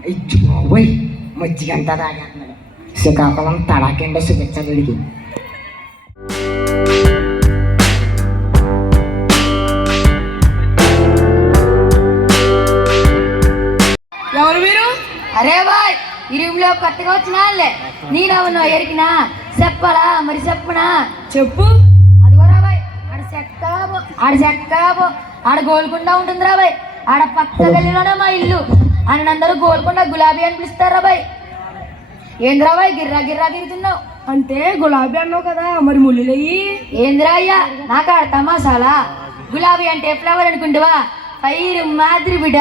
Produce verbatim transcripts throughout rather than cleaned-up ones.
పోయి మజ్జిగంతా తాగేస్తున్నాడు. శ్రీకాకుళం తడాకిండ చూపించగలిగి ఎవరు మీరు? అరే బాయ్, ఈ రూమ్ లో కొత్తగా వచ్చిన వాళ్ళే. నేనవును ఎరికినా చెప్పాలా? మరి చెప్పనా? చెప్పు. అదిగోరా బాయ్, ఆడ చెక్కాబో ఆడ చెక్కాబో ఆడ గోల్కొండ ఉంటుందిరా బాయ్. ఆడ పక్క గల్లీలోనే మా ఇల్లు. అని అందరూ గోల్కొండ గులాబీ అని పిలుస్తారా బాయ్. ఏంద్రా బాయ్ గిర్రా గిర్రా తిరుగుతున్నావు? అంటే గులాబీ అన్నావు కదా, మరి ముళ్ళులయ్యి. ఏంద్రా అయ్యా, నాకు ఆడ తమాసాలా? గులాబీ అంటే ఫ్లవర్ అనుకుంటావా? పైరు మాదిరి బిడ్డ.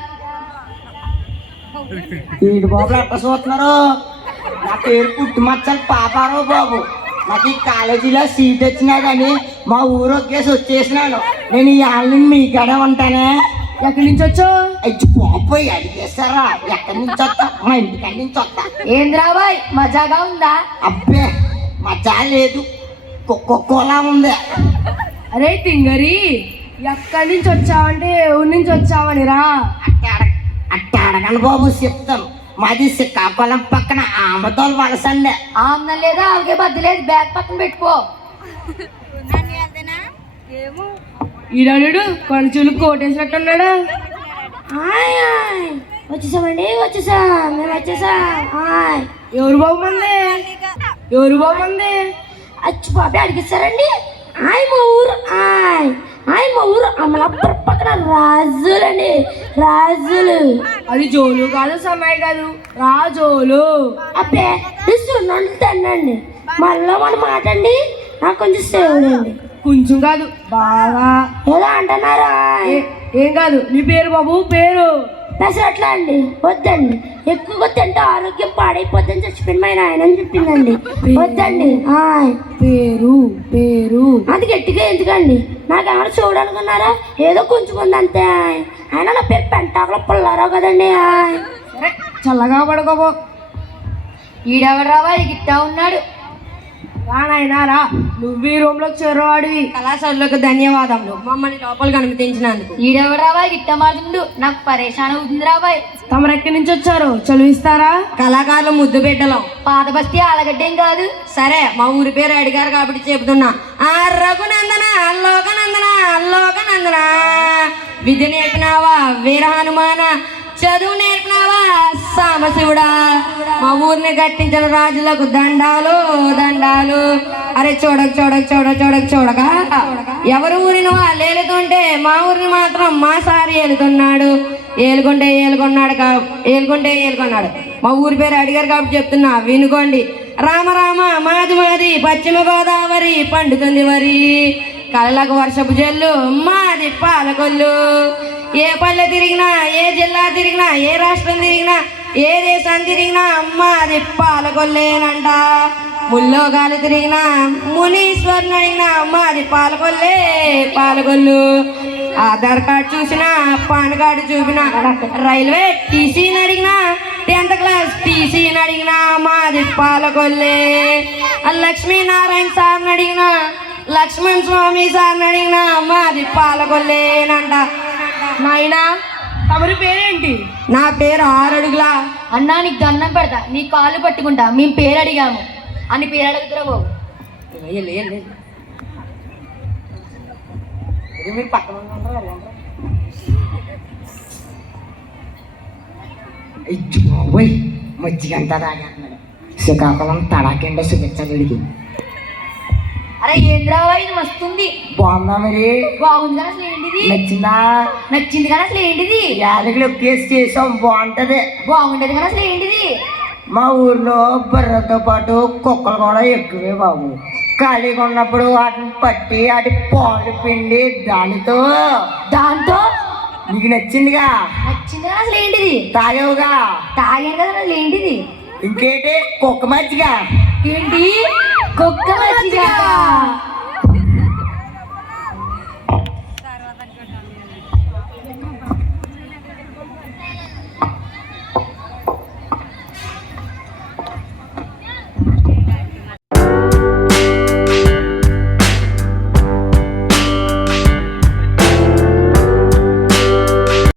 ఏంటి బాబు ఎట్లా చూస్తున్నారు? నా పేరు పుట్టి మచ్చలు పాపారావు బాబు. నాకు ఈ కాలేజీలో సీట్ వచ్చినా కానీ మా ఊరు ఒకేసి వచ్చేసినాను. నేను ఈ ఆళ్ళని మీకాడే ఉంటానే. ఎక్కడి నుంచి వచ్చావు? అచ్చి బాబోయ్ అడిగేస్తారా? ఎక్కడి నుంచి వస్తా? మా ఇంటికాడి నుంచి వస్తా. ఏంద్రా బాయ్ మజాగా ఉందా? అబ్బే మజా లేదు, కుక్కలా ఉంది. అరే తింగరి, ఎక్కడి నుంచి వచ్చావంటే ఊరి నుంచి వచ్చావని రా. అట్ట అడగండి బాబు, చెప్తాను. మాది శ్రీకాకుళం పక్కన ఆమదోలు వలసండి. ఆమ్నం లేదా అలాగే బద్దలేదు, బ్యాగ్ పక్కన పెట్టుకో. ఈడనుడు కొంచెలు కోటేసినట్టున్నాడా? వచ్చేసామండి, వచ్చేసా మేము వచ్చేసా. ఎవరు బాబు మంది? ఎవరు బాబు మంది? అచ్చి బాబే అడిగిస్తారండి. ఆయ్ మా ఊరు ఆయ్ ఆయ్ మా ఊరు అమలాపురం పక్కన రాజులండి, రాజులు. అది జోలు కాదు, సన్నాయి కాదు, రాజోలు. అబ్బే సున్నుండలు తినండి, మళ్ళీ మన మాట అండి. నాకు కొంచెం సేవండి. కొంచెం కాదు బాగా. ఏదో అంటున్నారా? ఏం కాదు. నీ పేరు బాబు? పేరు పెసరట్లా అండి. వద్దండి, ఎక్కువగా తింటే ఆరోగ్యం పాడైపోద్దని చచ్చిపోయింది మా నాయన అని చెప్పిందండి. వద్దండి. పేరు పేరు అది గట్టిగా ఎందుకండి? నాకేమైనా చూడాలనుకున్నారా? ఏదో కొంచెం ఉంది అంతే. ఆయన నా పేరు పెంటాకుల పుల్లారావు కదండి. సరే చల్లగా పడుకోబో. ఈడెవడరావా గిట్టా ఉన్నాడు? రానాయనా రా. నువ్వు ఈ రూమ్ లోకి చేరవాడివి. కళాశాలకు ధన్యవాదములు మమ్మల్ని లోపలికి అనుమతించినందుకు. ఈడెవడరావా గిట్ట మారుతుండు? నాకు పరేషాన్ అవుతుంది రాబాయ్. తమరు ఎక్కడి నుంచి వచ్చారు? చదివిస్తారా? కళాకారులు ముద్దు బిడ్డలం. పాత బస్తీ ఆలగడ్డేం కాదు. సరే మా ఊరి పేరు అడిగారు కాబట్టి చెబుతున్నా. ఆ రఘునందన లోకనందన లోకనందన, విద్య నేర్పినావా వీర హనుమాన, చదువు నేర్పినావా సాంబశివుడా, మా ఊరిని కట్టించిన రాజులకు దండాలు దండాలు. అరే చూడక చూడక చూడక చూడక చూడక ఎవరు ఊరిని వాళ్ళు ఏలుతుంటే మా ఊరిని మాత్రం మా సారి ఏలుతున్నాడు. ఏలుకుంటే ఏలుకున్నాడు కా ఏలుకుంటే ఏలుకున్నాడు. మా ఊరి పేరు అడిగారు కాబట్టి చెప్తున్నా, వినుకోండి. రామ రామ మాది మాది పశ్చిమ గోదావరి, పండుతుంది వరి కళ్ళకు వర్షపు జల్లు మాది పాలకొల్లు. ఏ పల్లె తిరిగినా, ఏ జిల్లా తిరిగినా, ఏ రాష్ట్రం తిరిగినా, ఏ దేశం తిరిగినా మాది పాలకొల్లేనంట. ముల్లోగాలు తిరిగినా, మునీశ్వరుని అడిగినా మాది పాలకొల్లే పాలకొల్లు. ఆధార్ కార్డు చూసినా, పాన్ కార్డు చూపినా, రైల్వే టీసీని అడిగినా, టెన్త్ క్లాస్ టీసీని అడిగినా మాది పాలకొల్లే. లక్ష్మీనారాయణ సార్ని అడిగినా, లక్ష్మణ్ స్వామి సార్ని అడిగినా మాది పాలకొల్లేనంట. నాయనా తమరి పేరేంటి? నా పేరు ఆరడుగులా. అన్నా నీకు దండం పెడతా, నీ కాళ్ళు పట్టుకుంటా. మేము పేరు అడిగాము అని పేరు అడుగుతురా బాబు. పోయి మజ్జిగంతా తాగేస్తున్నాడు. శ్రీకాకుళం తడాకిండ చూపించగలిగి. అరే ఏంద్రా ఇది మస్తుంది. బాగుందా మరి? బాగుంది కానీ అసలు ఏంటిది? నచ్చిందా? నచ్చింది కానీ అసలు ఏంటిది? యాదగిరి కేసు చేసాం, బాగుంటది. బాగుంటది కానీ అసలు ఏంటిది? మా ఊర్లో బర్రెతో పాటు కుక్కలు కూడా ఎక్కువే బాబు. ఖాళీగా ఉన్నప్పుడు వాటిని పట్టి వాటి పాలు పిండి దానితో దాంతో నీకు నచ్చిందిగా. నచ్చింది కానీ అసలు ఏంటిది? తాగేవుగా. తాగాను కదా అసలు ఏంటిది? ఇంకేంటి? కుక్క మజ్జిగ. ఏంటి? కుక్క మజ్జిగ.